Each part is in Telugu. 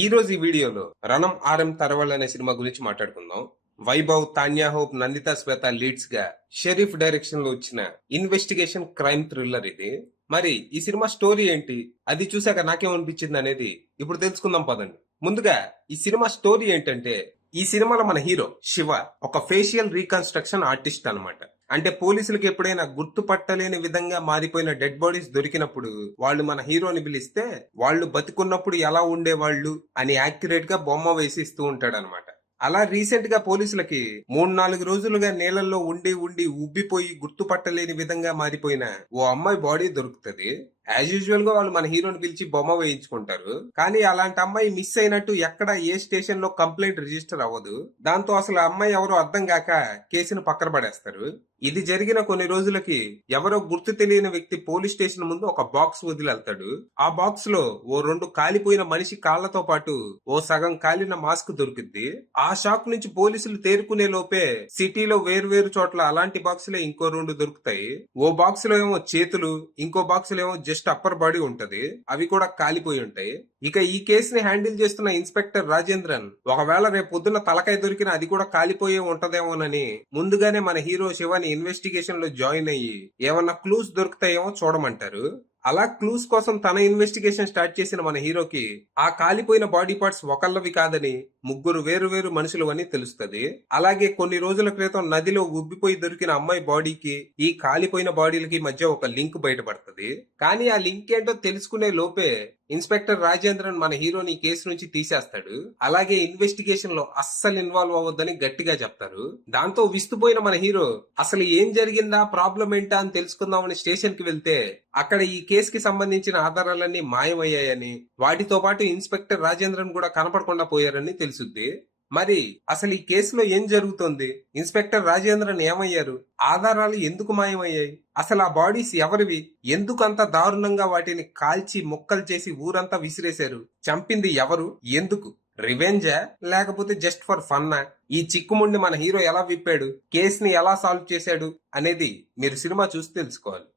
ఈ రోజు ఈ వీడియోలో రణం ఆర్ఎం తరవల్ అనే సినిమా గురించి మాట్లాడుకుందాం. వైభవ్, తాన్యా హోప్, నందిత శ్వేత లీడ్స్ గా షరీఫ్ డైరెక్షన్ లో వచ్చిన ఇన్వెస్టిగేషన్ క్రైమ్ థ్రిల్లర్ ఇది. మరి ఈ సినిమా స్టోరీ ఏంటి, అది చూసాక నాకేమనిపించింది అనేది ఇప్పుడు తెలుసుకుందాం పదండి. ముందుగా ఈ సినిమా స్టోరీ ఏంటంటే, ఈ సినిమాలో మన హీరో శివ ఒక ఫేషియల్ రీకన్స్ట్రక్షన్ ఆర్టిస్ట్ అన్నమాట. అంటే పోలీసులకు ఎప్పుడైనా గుర్తుపట్టలేని విధంగా మారిపోయిన డెడ్ బాడీస్ దొరికినప్పుడు వాళ్ళు మన హీరోని పిలిస్తే వాళ్ళు బతికున్నప్పుడు ఎలా ఉండేవాళ్ళు అని యాక్యురేట్ గా బొమ్మ వేసి ఇస్తూ ఉంటాడు అనమాట. అలా రీసెంట్ గా పోలీసులకి 3-4 రోజులుగా నీళ్లలో ఉండి ఉండి ఉబ్బిపోయి గుర్తుపట్టలేని విధంగా మారిపోయిన ఓ అమ్మాయి బాడీ దొరుకుతుంది. యాజ్ యూజువల్ గా వాళ్ళు మన హీరోని పిలిచి బొమ్మ వేయించుకుంటారు. కానీ అలాంటి అమ్మాయి మిస్ అయినట్టు ఎక్కడ ఏ స్టేషన్ లో కంప్లైంట్ రిజిస్టర్ అవ్వదు. దాంతో అసలు అమ్మాయి ఎవరో అర్థం కాక కేసును పక్కన పడేస్తారు. ఇది జరిగిన కొన్ని రోజులకి ఎవరో గుర్తు తెలియని వ్యక్తి పోలీస్ స్టేషన్ ముందు ఒక బాక్స్ వదిలి వెళ్తాడు. ఆ బాక్స్ లో ఓ 2 కాలిపోయిన మనిషి కాళ్లతో పాటు ఓ సగం కాలిన మాస్క్ దొరుకుద్ది. ఆ షాక్ నుంచి పోలీసులు తేరుకునే లోపే సిటీలో వేరు చోట్ల అలాంటి బాక్సులే ఇంకో 2 దొరుకుతాయి. ఓ బాక్స్ లో ఏమో చేతులు, ఇంకో బాక్స్ లో ఏమో జస్ట్ అప్పర్ బాడీ ఉంటది. అవి కూడా కాలిపోయి ఉంటాయి. ఇక ఈ కేసుని హ్యాండిల్ చేస్తున్న ఇన్స్పెక్టర్ రాజేంద్రన్ ఒకవేళ రేపు పొద్దున్న తలకాయ దొరికిన అది కూడా కాలిపోయే ఉంటదేమోనని ముందుగానే మన హీరో శివాని ఇన్వెస్టిగేషన్ లో జాయిన్ అయ్యి ఏమన్నా క్లూస్ దొరుకుతాయేమో చూడమంటారు. అలా క్లూస్ కోసం తన ఇన్వెస్టిగేషన్ స్టార్ట్ చేసిన మన హీరోకి ఆ కాలిపోయిన బాడీ పార్ట్స్ ఒకళ్ళవి కాదని ముగ్గురు వేరు మనుషులు అని తెలుస్తుంది. అలాగే కొన్ని రోజుల క్రితం నదిలో ఉబ్బిపోయి దొరికిన అమ్మాయి బాడీకి ఈ కాలిపోయిన బాడీలకి మధ్య ఒక లింక్ బయటపడుతుంది. కానీ ఆ లింక్ ఏంటో తెలుసుకునే లోపే ఇన్స్పెక్టర్ రాజేంద్రన్ మన హీరోని కేసు నుంచి తీసేస్తాడు. అలాగే ఇన్వెస్టిగేషన్ లో అస్సలు ఇన్వాల్వ్ అవ్వద్దని గట్టిగా చెప్తారు. దాంతో విస్తుపోయిన మన హీరో అసలు ఏం జరిగిందా, ప్రాబ్లం ఏంటా అని తెలుసుకుందామని స్టేషన్ కి వెళ్తే అక్కడ ఈ కేసుకి సంబంధించిన ఆధారాలన్నీ మాయమయ్యాయని, వాటితో పాటు ఇన్స్పెక్టర్ రాజేంద్రన్ కూడా కనపడకుండా పోయారని తెలుసుద్ది. మరి అసలు ఈ కేసులో ఏం జరుగుతోంది, ఇన్స్పెక్టర్ రాజేంద్రన్ ఏమయ్యారు, ఆధారాలు ఎందుకు మాయమయ్యాయి, అసలు ఆ బాడీస్ ఎవరివి, ఎందుకు అంత దారుణంగా వాటిని కాల్చి ముక్కలు చేసి ఊరంతా విసిరేశారు, చంపింది ఎవరు, ఎందుకు, రివెంజా లేకపోతే జస్ట్ ఫర్ ఫన్నా, ఈ చిక్కుముండి మన హీరో ఎలా విప్పాడు, కేసుని ఎలా సాల్వ్ చేశాడు అనేది మీరు సినిమా చూసి తెలుసుకోవాలి.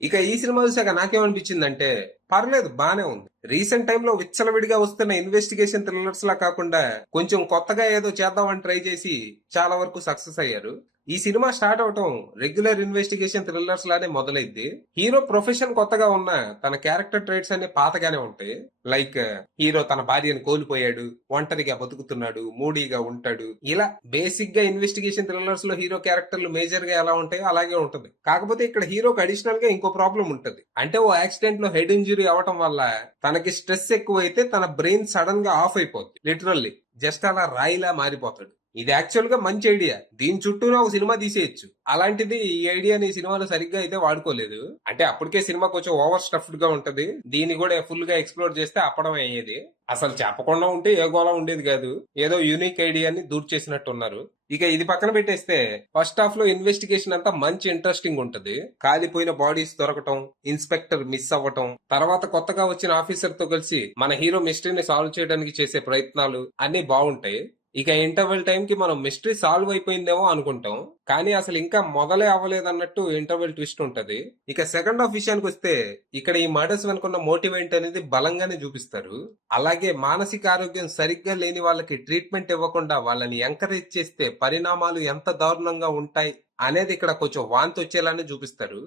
ఇక ఈ సినిమా చూసాక నాకేమనిపించిందంటే, పర్లేదు, బానే ఉంది. రీసెంట్ టైంలో విచ్చలవిడిగా వస్తున్న ఇన్వెస్టిగేషన్ థ్రిల్లర్స్ లా కాకుండా కొంచెం కొత్తగా ఏదో చేద్దామని ట్రై చేసి చాలా వరకు సక్సెస్ అయ్యారు. ఈ సినిమా స్టార్ట్ అవటం రెగ్యులర్ ఇన్వెస్టిగేషన్ థ్రిల్లర్స్ లానే మొదలైద్ది. హీరో ప్రొఫెషన్ కొత్తగా ఉన్న తన క్యారెక్టర్ ట్రైట్స్ అన్ని పాతగానే ఉంటాయి. లైక్ హీరో తన భార్యను కోల్పోయాడు, ఒంటరిగా బతుకుతున్నాడు, మూడీగా ఉంటాడు. ఇలా బేసిక్ గా ఇన్వెస్టిగేషన్ థ్రిల్లర్స్ లో హీరో క్యారెక్టర్లు మేజర్ గా ఎలా ఉంటాయో అలాగే ఉంటుంది. కాకపోతే ఇక్కడ హీరోకి అడిషనల్ గా ఇంకో ప్రాబ్లం ఉంటది. అంటే ఓ యాక్సిడెంట్ లో హెడ్ ఇంజురీ అవటం వల్ల తనకి స్ట్రెస్ ఎక్కువైతే తన బ్రెయిన్ సడన్ గా ఆఫ్ అయిపోద్ది. లిటరల్లీ జస్ట్ అలా రాయిలా మారిపోతాడు. ఇది యాక్చువల్ గా మంచి ఐడియా, దీని చుట్టూనే ఒక సినిమా తీసేయచ్చు. అలాంటిది ఈ ఐడియాని ఈ సినిమాలో సరిగ్గా అయితే వాడుకోలేదు. అంటే అప్పటికే సినిమా కొంచెం ఓవర్ స్టఫ్డ్ గా ఉంటది, దీన్ని కూడా ఫుల్ గా ఎక్స్ప్లోర్ చేస్తే అప్పడం అయ్యేది. అసలు చెప్పకుండా ఉంటే ఏ గోళం ఉండేది కాదు. ఏదో యూనిక్ ఐడియాని దూర్ చేసినట్టు ఉన్నారు. ఇక ఇది పక్కన పెట్టేస్తే ఫస్ట్ హాఫ్ లో ఇన్వెస్టిగేషన్ అంతా మంచి ఇంట్రెస్టింగ్ ఉంటది. కాలిపోయిన బాడీస్ దొరకటం, ఇన్స్పెక్టర్ మిస్ అవ్వటం, తర్వాత కొత్తగా వచ్చిన ఆఫీసర్ తో కలిసి మన హీరో మిస్టరీని సాల్వ్ చేయడానికి చేసే ప్రయత్నాలు అన్ని బాగుంటాయి. ఇక ఇంటర్వెల్ టైం కి మనం మిస్టరీ సాల్వ్ అయిపోయిందేమో అనుకుంటాం, కానీ అసలు ఇంకా మొదలే అవ్వలేదన్నట్టు ఇంటర్వెల్ ట్విస్ట్ ఉంటది. ఇక సెకండ్ హాఫ్ విషయానికి వస్తే ఇక్కడ ఈ మర్డర్స్ వెనుకున్న మోటివేట్ అనేది బలంగానే చూపిస్తారు. అలాగే మానసిక ఆరోగ్యం సరిగ్గా లేని వాళ్ళకి ట్రీట్మెంట్ ఇవ్వకుండా వాళ్ళని ఎంకరేజ్ చేస్తే పరిణామాలు ఎంత దారుణంగా ఉంటాయి అనేది ఇక్కడ కొంచెం వాంతి వచ్చేలానే చూపిస్తారు.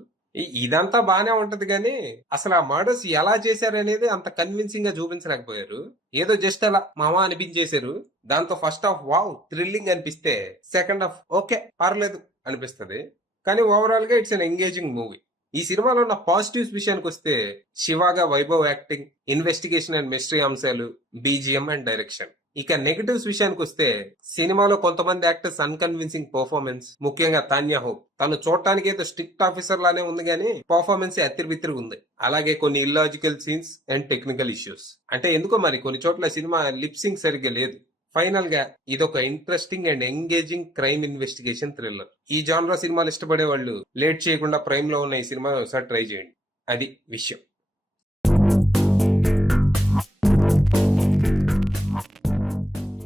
ఇదంతా బానే ఉంటది గానీ అసలు ఆ మర్డర్స్ ఎలా చేశారనేది అంత కన్విన్సింగ్ గా చూపించలేకపోయారు. ఏదో జస్ట్ అలా మామా అనిపించేశారు. దాంతో ఫస్ట్ హాఫ్ వావ్ థ్రిల్లింగ్ అనిపిస్తే సెకండ్ హాఫ్ ఓకే పర్లేదు అనిపిస్తుంది. కానీ ఓవరాల్ గా ఇట్స్ అన్ ఎంగేజింగ్ మూవీ. ఈ సినిమాలో ఉన్న పాజిటివ్స్ విషయానికి వస్తే శివాగా Vaibhav acting, investigation and mystery అంశాలు, బీజిఎం అండ్ డైరెక్షన్. ఇక నెగటివ్స్ విషయానికి వస్తే సినిమాలో కొంతమంది యాక్టర్స్ అన్కన్విన్సింగ్ పర్ఫార్మెన్స్, ముఖ్యంగా తాన్యా హోప్. తను చూడటానికి ఏదో స్ట్రిక్ట్ ఆఫీసర్ లానే ఉంది కానీ పర్ఫార్మెన్స్ అత్తిరిబిత్తిరి ఉంది. అలాగే కొన్ని illogical scenes and technical issues. అంటే ఎందుకో మరి కొన్ని చోట్ల సినిమా లిప్సింగ్ సరిగ్గా లేదు. ఫైనల్ గా ఇదొక interesting and engaging crime investigation thriller. ఈ జానరా సినిమాలు ఇష్టపడే వాళ్ళు లేట్ చేయకుండా ప్రైమ్ లో ఉన్న ఈ సినిమా ఒకసారి ట్రై చేయండి. అది విషయం.